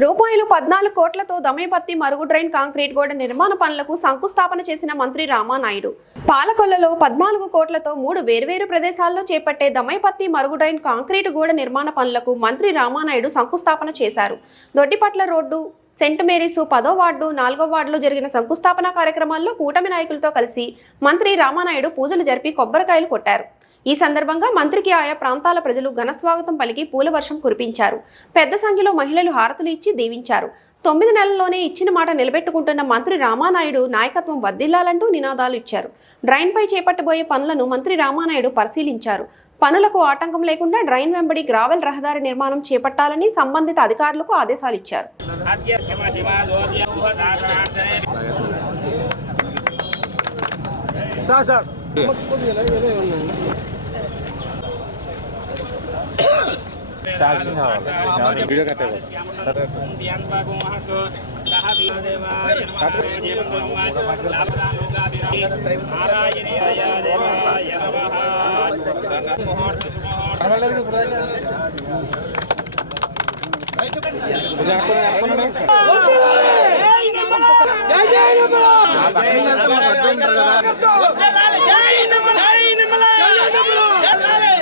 రూపాయలు పద్నాలుగు కోట్లతో దమేపత్తి మరుగు డ్రైన్ కాంక్రీట్ గోడ నిర్మాణ పనులకు శంకుస్థాపన చేసిన మంత్రి రామానాయుడు. పాలకొల్లలో పద్నాలుగు కోట్లతో మూడు వేర్వేరు ప్రదేశాల్లో చేపట్టే దమైపత్తి మరుగు డ్రైన్ కాంక్రీట్ గోడ నిర్మాణ పనులకు మంత్రి రామానాయుడు శంకుస్థాపన చేశారు. దొడ్డిపట్ల రోడ్డు సెంట్ మేరీసు పదో వార్డు నాలుగో వార్డులో జరిగిన శంకుస్థాపన కార్యక్రమాల్లో కూటమి నాయకులతో కలిసి మంత్రి రామానాయుడు పూజలు జరిపి కొబ్బరికాయలు కొట్టారు. ఈ సందర్భంగా మంత్రికి ఆయా ప్రాంతాల ప్రజలు ఘనస్వాగతం పలికి పూల వర్షం కురిపించారు. పెద్ద సంఖ్యలో మహిళలు హారతులు ఇచ్చి దీవించారు. తొమ్మిది నెలల్లోనే ఇచ్చిన మాట నిలబెట్టుకుంటున్న మంత్రి రామానాయుడు నాయకత్వం వద్దిల్లాలంటూ నినాదాలు ఇచ్చారు. డ్రైన్పై చేపట్టబోయే పనులను మంత్రి రామానాయుడు పరిశీలించారు. పనులకు ఆటంకం లేకుండా డ్రైన్ వెంబడి గ్రావెల్ రహదారి నిర్మాణం చేపట్టాలని సంబంధిత అధికారులకు ఆదేశాలు ఇచ్చారు. సార్. శమ శివాదోద్యూహ శాసనార్థనే వీడియో కట్టారు నరేష్ మిమ్మల్ని రామానాయుడు గారి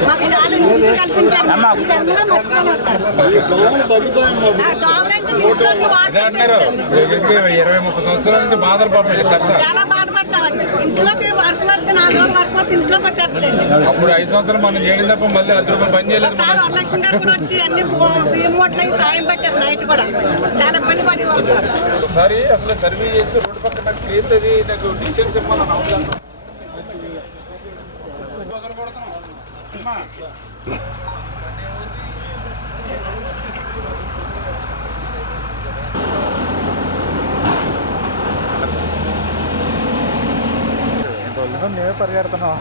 మాకు చాలా కల్పించారు. మర్చిపోలేదు. ఇరవై ముప్పై సంవత్సరాల నుంచి బాధలు చాలా బాధపడతామండి. ఇంట్లోకి వర్షం వస్తే నాలుగు రోజులు వర్షం వస్తే ఇంట్లోకి వచ్చేస్తుంది అప్పుడు ఐదు సంవత్సరాలు మనం చేయడం తప్ప మళ్ళీ అర్ధ రూపాయలు పని చేయలేదు ఒకసారి వరలక్ష్మి గారు కూడా వచ్చి అన్ని అయి సాయం పెట్టారు నైట్ కూడా. చాలా ఇబ్బంది పడి ఉంటారు ఒకసారి అసలు సర్వే చేసి రోడ్డు పక్కన ప్లేస్ అది నాకు డీటెయిల్స్ ఇవ్వాలని అవసరం మేమే పరిగెడుతున్నాం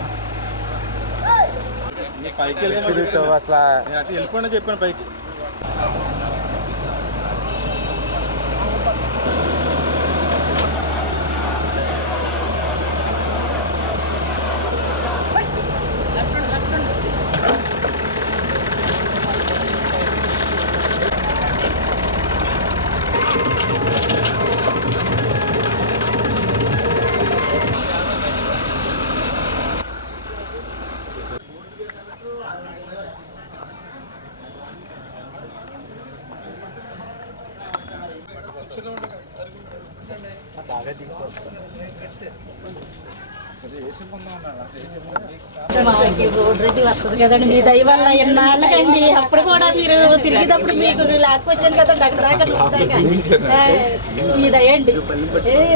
పైకి అసలు. వెళ్ళిపోయినా చెప్పాను పైకి. మాకి రోడ్ రెడ్డి వస్తుంది కదండి మీ దయ వల్ల ఎన్నాళ్ళకండి? అప్పుడు కూడా మీరు తిరిగేటప్పుడు మీకు లాక్కొచ్చాను కదండి అక్కడ దాకా మీ దయండి